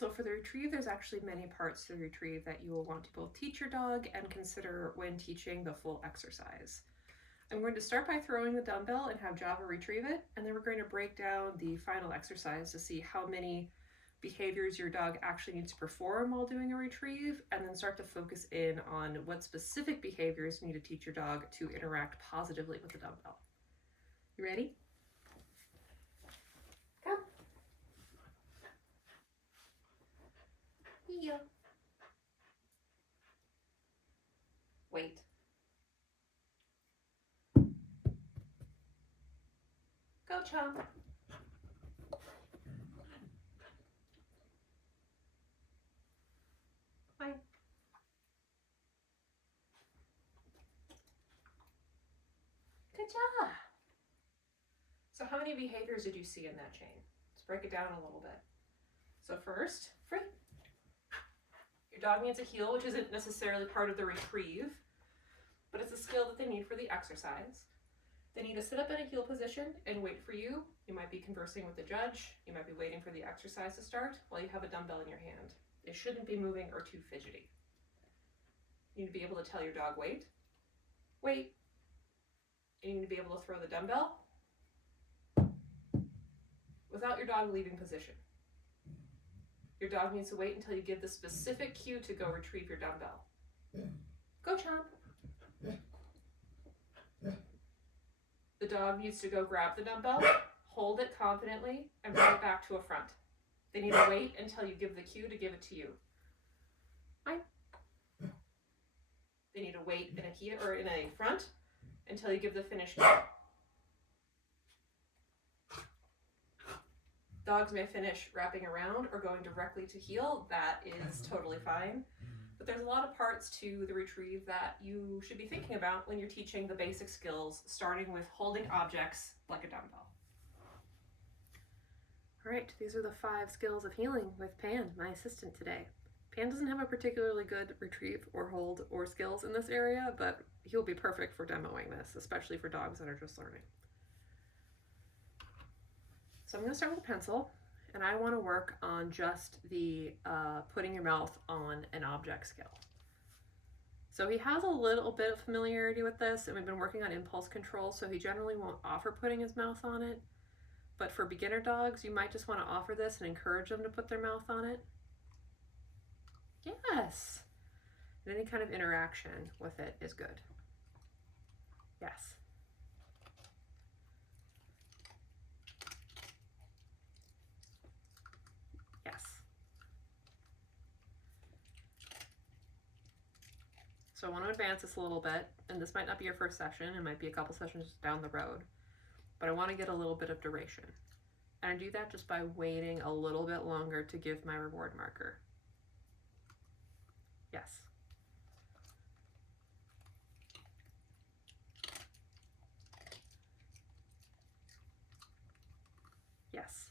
So for the retrieve, there's actually many parts to the retrieve that you will want to both teach your dog and consider when teaching the full exercise. I'm going to start by throwing the dumbbell and have Java retrieve it, and then we're going to break down the final exercise to see how many behaviors your dog actually needs to perform while doing a retrieve, and then start to focus in on what specific behaviors you need to teach your dog to interact positively with the dumbbell. You ready? Come. Yeah. Wait. Go, Chomp. Hi. Good job. So how many behaviors did you see in that chain? Let's break it down a little bit. So first, free. Your dog needs a heel, which isn't necessarily part of the retrieve, but it's a skill that they need for the exercise. They need to sit up in a heel position and wait for you. You might be conversing with the judge. You might be waiting for the exercise to start while you have a dumbbell in your hand. They shouldn't be moving or too fidgety. You need to be able to tell your dog, wait, wait. You need to be able to throw the dumbbell without your dog leaving position. Your dog needs to wait until you give the specific cue to go retrieve your dumbbell. Go, Chomp. The dog needs to go grab the dumbbell, hold it confidently, and bring it back to a front. They need to wait until you give the cue to give it to you. Fine. They need to wait in a heel or in a front until you give the finish cue. Dogs may finish wrapping around or going directly to heel. That is totally fine. But there's a lot of parts to the retrieve that you should be thinking about when you're teaching the basic skills, starting with holding objects like a dumbbell. All right, these are the 5 skills of healing with Pan, my assistant today. Pan doesn't have a particularly good retrieve or hold or skills in this area, but he'll be perfect for demoing this, especially for dogs that are just learning. So I'm going to start with a pencil, and I want to work on just the putting your mouth on an object skill. So he has a little bit of familiarity with this, and we've been working on impulse control, so he generally won't offer putting his mouth on it. But for beginner dogs, you might just want to offer this and encourage them to put their mouth on it. Yes. And any kind of interaction with it is good. Yes. Yes. So I want to advance this a little bit, and this might not be your first session, it might be a couple sessions down the road, but I want to get a little bit of duration. And I do that just by waiting a little bit longer to give my reward marker. Yes. Yes.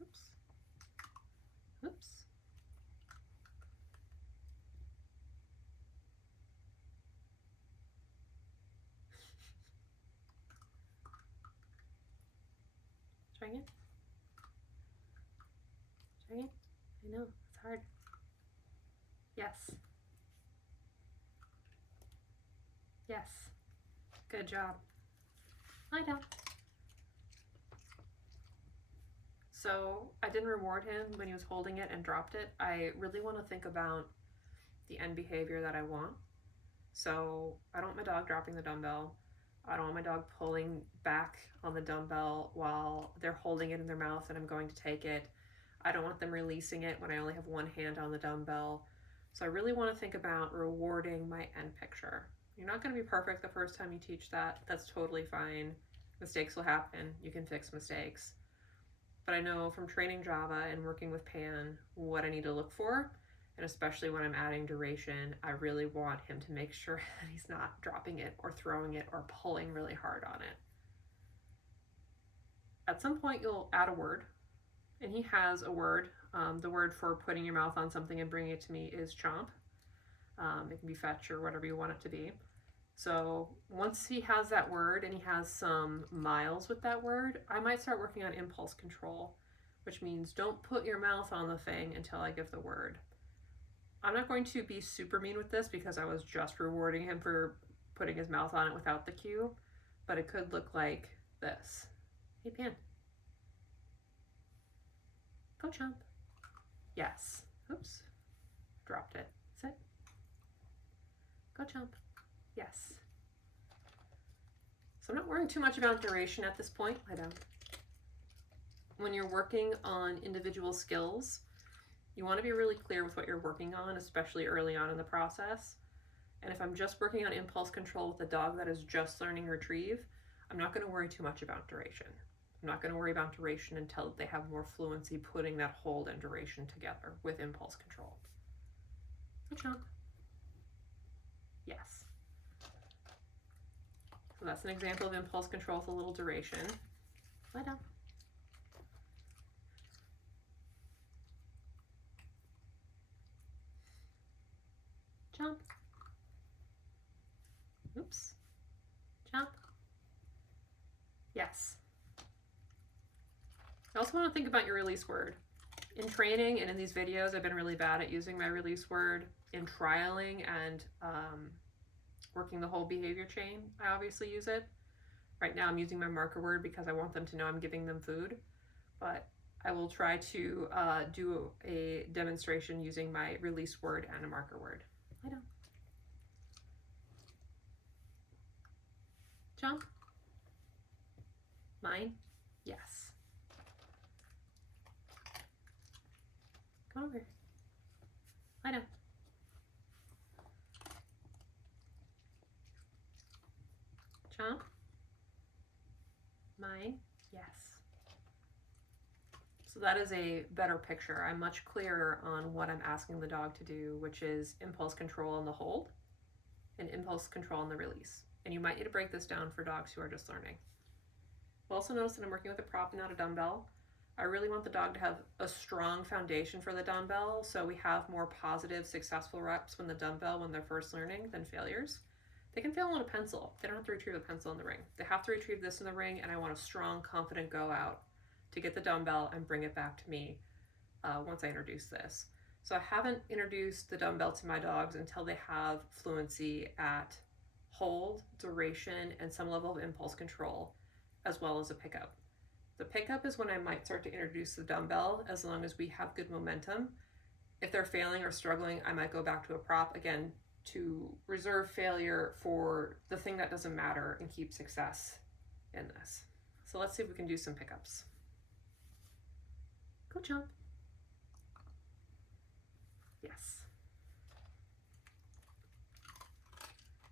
Oops. Oops. Try again. Try again. I know, it's hard. Yes. Yes. Good job. Lie down. So I didn't reward him when he was holding it and dropped it. I really want to think about the end behavior that I want. So I don't want my dog dropping the dumbbell. I don't want my dog pulling back on the dumbbell while they're holding it in their mouth and I'm going to take it. I don't want them releasing it when I only have one hand on the dumbbell. So I really want to think about rewarding my end picture. You're not going to be perfect the first time you teach that. That's totally fine. Mistakes will happen. You can fix mistakes. But I know from training Java and working with Pan what I need to look for. And especially when I'm adding duration, I really want him to make sure that he's not dropping it or throwing it or pulling really hard on it. At some point you'll add a word, and he has a word. The word for putting your mouth on something and bringing it to me is chomp. It can be fetch or whatever you want it to be. So once he has that word and he has some miles with that word, I might start working on impulse control, which means don't put your mouth on the thing until I give the word. I'm not going to be super mean with this because I was just rewarding him for putting his mouth on it without the cue, but it could look like this. Hey, Pan. Go chomp. Yes. Oops. Dropped it. Sit. Go chomp. Yes. So I'm not worrying too much about duration at this point. I don't. When you're working on individual skills, you want to be really clear with what you're working on, especially early on in the process. And if I'm just working on impulse control with a dog that is just learning retrieve, I'm not going to worry too much about duration. I'm not going to worry about duration until they have more fluency putting that hold and duration together with impulse control. Good job. Yes. So that's an example of impulse control with a little duration. Lie down. Jump. Oops. Jump. Yes. I also want to think about your release word. In training and in these videos, I've been really bad at using my release word in trialing and working the whole behavior chain. I obviously use it. Right now I'm using my marker word because I want them to know I'm giving them food, but I will try to do a demonstration using my release word and a marker word. I know. Jump. Mine? Yes. Come over. I know. Jump. Mine? Yes. So that is a better picture. I'm much clearer on what I'm asking the dog to do, which is impulse control on the hold and impulse control on the release. And you might need to break this down for dogs who are just learning. You'll also notice that I'm working with a prop and not a dumbbell. I really want the dog to have a strong foundation for the dumbbell, so we have more positive, successful reps when they're first learning than failures. They can fail on a pencil. They don't have to retrieve a pencil in the ring. They have to retrieve this in the ring, and I want a strong, confident go out to get the dumbbell and bring it back to me once I introduce this. So I haven't introduced the dumbbell to my dogs until they have fluency at hold, duration, and some level of impulse control, as well as a pickup. The pickup is when I might start to introduce the dumbbell, as long as we have good momentum. If they're failing or struggling, I might go back to a prop, again, to reserve failure for the thing that doesn't matter and keep success in this. So let's see if we can do some pickups. Go jump. Yes.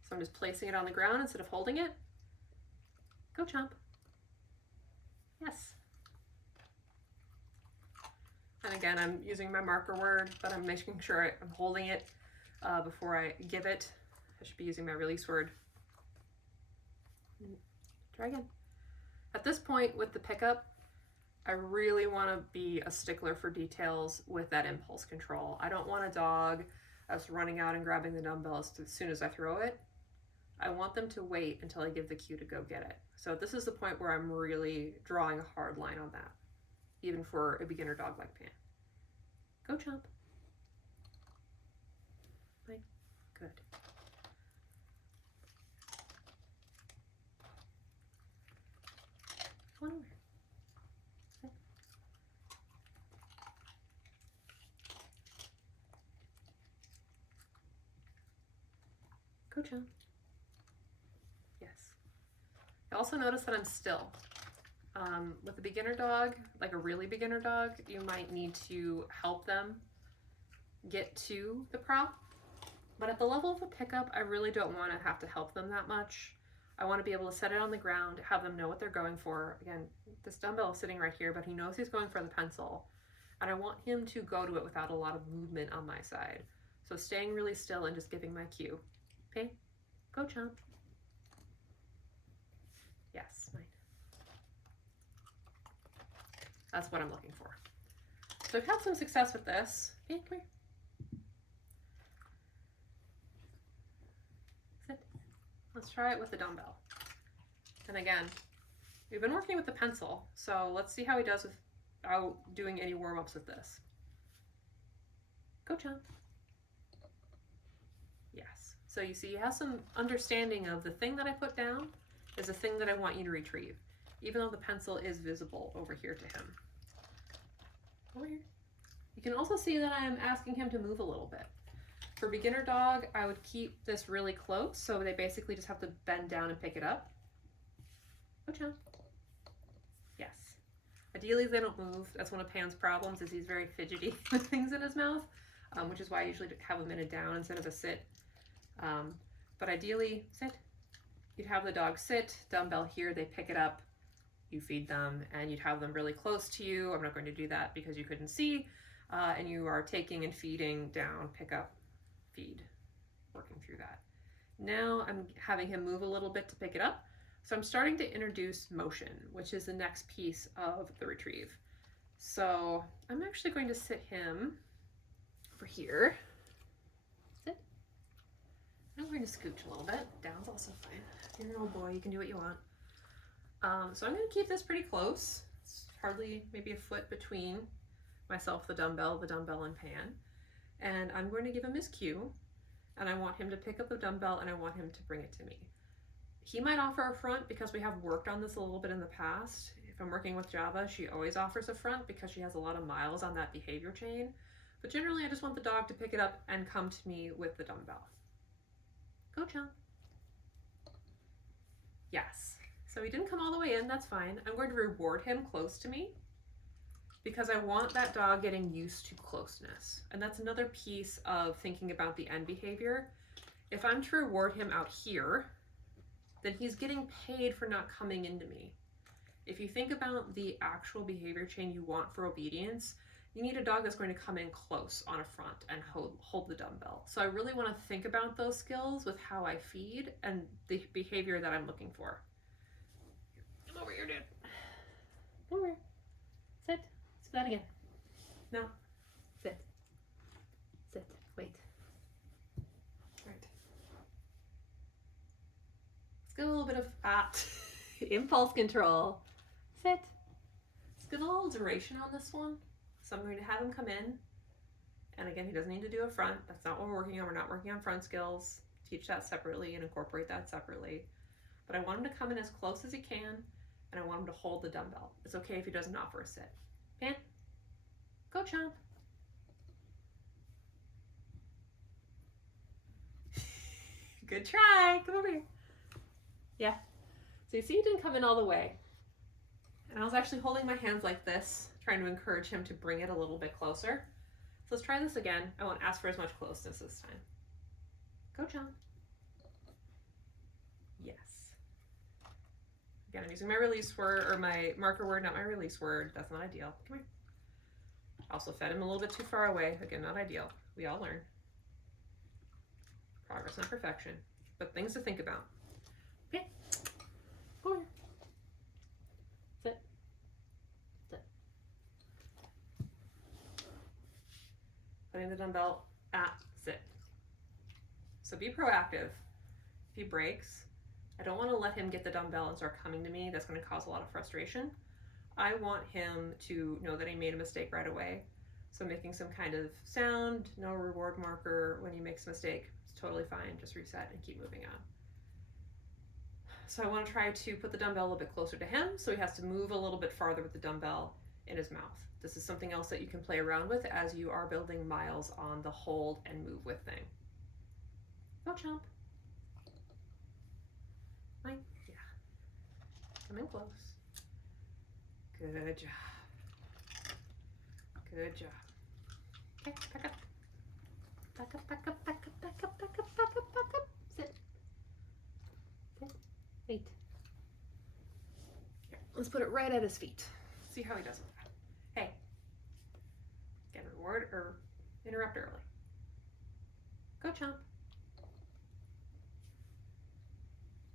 So I'm just placing it on the ground instead of holding it. Go jump. Yes. And again, I'm using my marker word, but I'm making sure I'm holding it before I give it. I should be using my release word. Try again. At this point with the pickup, I really want to be a stickler for details with that impulse control. I don't want a dog that's running out and grabbing the dumbbell as soon as I throw it. I want them to wait until I give the cue to go get it. So this is the point where I'm really drawing a hard line on that, even for a beginner dog like Pan. Go jump. Right. Good. Come on over. Sit. Go jump. Yes. I also notice that I'm still. With a beginner dog, like a really beginner dog, you might need to help them get to the prop. But at the level of a pickup, I really don't want to have to help them that much. I want to be able to set it on the ground, have them know what they're going for. Again, this dumbbell is sitting right here, but he knows he's going for the pencil. And I want him to go to it without a lot of movement on my side. So staying really still and just giving my cue. Okay, go jump. Yes, mine. That's what I'm looking for. So I've had some success with this. Okay, come here. Let's try it with the dumbbell. And again, we've been working with the pencil, so let's see how he does without doing any warm-ups with this. Go, Chomp. Yes. So you see, he has some understanding of the thing that I put down is the thing that I want you to retrieve, even though the pencil is visible over here to him. Over here. You can also see that I'm asking him to move a little bit. For beginner dog, I would keep this really close, so they basically just have to bend down and pick it up. Go, Chomp. Yes. Ideally, they don't move. That's one of Pan's problems, is he's very fidgety with things in his mouth, which is why I usually have them in a down instead of a sit. But ideally, sit. You'd have the dog sit, dumbbell here, they pick it up, you feed them, and you'd have them really close to you. I'm not going to do that because you couldn't see, and you are taking and feeding down, pick up, feed, working through that. Now I'm having him move a little bit to pick it up. So I'm starting to introduce motion, which is the next piece of the retrieve. So I'm actually going to sit him over here. Sit. I'm going to scooch a little bit. Down's also fine. You're an old boy, you can do what you want. So I'm going to keep this pretty close. It's hardly maybe a foot between myself, the dumbbell, and Pan. And I'm going to give him his cue, and I want him to pick up the dumbbell and I want him to bring it to me. He might offer a front because we have worked on this a little bit in the past. If I'm working with Java, she always offers a front because she has a lot of miles on that behavior chain. But generally, I just want the dog to pick it up and come to me with the dumbbell. Go, Chomp. Yes. So he didn't come all the way in, that's fine. I'm going to reward him close to me because I want that dog getting used to closeness. And that's another piece of thinking about the end behavior. If I'm to reward him out here, then he's getting paid for not coming into me. If you think about the actual behavior chain you want for obedience, you need a dog that's going to come in close on a front and hold the dumbbell. So I really want to think about those skills with how I feed and the behavior that I'm looking for. Come over here, dude. Come over here. Sit. Let's do that again. No. Sit. Sit. Wait. All right. Let's get a little bit of impulse control. Sit. Let's get a little duration on this one. So I'm going to have him come in. And again, he doesn't need to do a front. That's not what we're working on. We're not working on front skills. Teach that separately and incorporate that separately. But I want him to come in as close as he can, and I want him to hold the dumbbell. It's okay if he doesn't offer a sit. Pan, go, Chomp. Good try. Come over here. Yeah. So you see he didn't come in all the way. And I was actually holding my hands like this, trying to encourage him to bring it a little bit closer. So let's try this again. I won't ask for as much closeness this time. Go, Chomp. Yes. Again, I'm using my release word, or my marker word, not my release word. That's not ideal. Come here. Also fed him a little bit too far away. Again, not ideal. We all learn. Progress, not perfection. But things to think about. Okay. Go here. Sit. Sit. Putting the dumbbell at sit. So be proactive. If he breaks, I don't want to let him get the dumbbell and start coming to me. That's going to cause a lot of frustration. I want him to know that he made a mistake right away. So making some kind of sound, no reward marker when he makes a mistake, it's totally fine. Just reset and keep moving on. So I want to try to put the dumbbell a little bit closer to him, so he has to move a little bit farther with the dumbbell in his mouth. This is something else that you can play around with as you are building miles on the hold and move with thing. Go, Chomp. Fine. Yeah. Come in close. Good job. Good job. Okay, back up. Back up, back up, back up, back up, back up, back up, back up. Sit. Sit. Wait. Here, let's put it right at his feet. See how he does with that. Hey. Get a reward or interrupt early. Go, Chomp.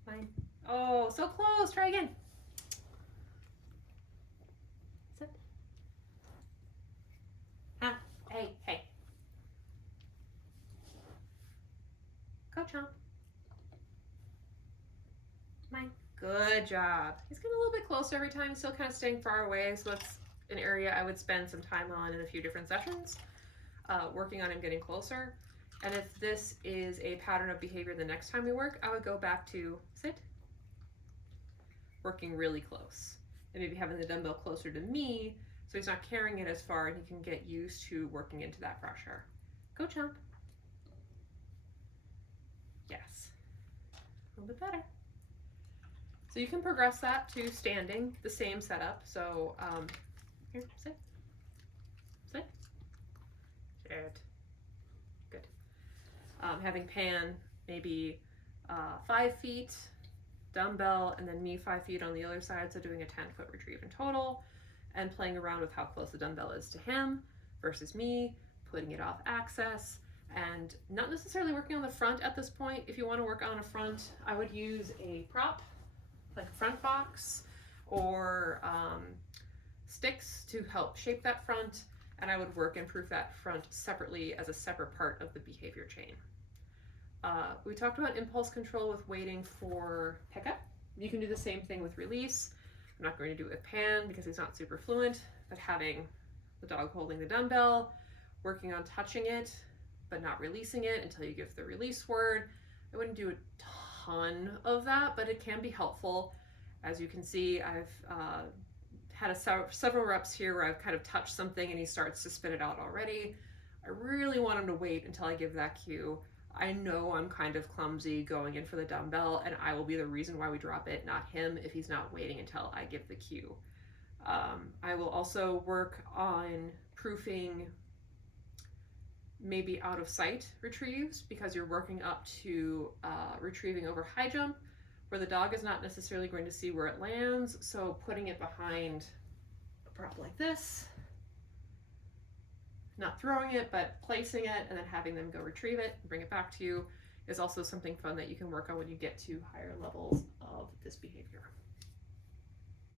Fine. Oh, so close. Try again. Sit. Ah, hey, hey. Go, Chomp. Mine. Good job. He's getting a little bit closer every time. He's still kind of staying far away, so that's an area I would spend some time on in a few different sessions, working on him getting closer. And if this is a pattern of behavior the next time we work, I would go back to sit, working really close, and maybe having the dumbbell closer to me so he's not carrying it as far and he can get used to working into that pressure. Go chomp. Yes. A little bit better. So you can progress that to standing, the same setup. So here, sit, sit, sit. Good. Having Pan maybe 5 feet, dumbbell, and then me 5 feet on the other side, so doing a 10-foot retrieve in total, and playing around with how close the dumbbell is to him versus me, putting it off axis, and not necessarily working on the front at this point. If you want to work on a front, I would use a prop, like a front box, or sticks to help shape that front, and I would work and proof that front separately as a separate part of the behavior chain. We talked about impulse control with waiting for pickup. You can do the same thing with release. I'm not going to do it with Pan because he's not super fluent, but having the dog holding the dumbbell, working on touching it, but not releasing it until you give the release word. I wouldn't do a ton of that, but it can be helpful. As you can see, I've had several reps here where I've kind of touched something and he starts to spit it out already. I really want him to wait until I give that cue. I know I'm kind of clumsy going in for the dumbbell, and I will be the reason why we drop it, not him, if he's not waiting until I give the cue. I will also work on proofing maybe out of sight retrieves, because you're working up to retrieving over high jump, where the dog is not necessarily going to see where it lands, so putting it behind a prop like this, not throwing it, but placing it, and then having them go retrieve it and bring it back to you is also something fun that you can work on when you get to higher levels of this behavior.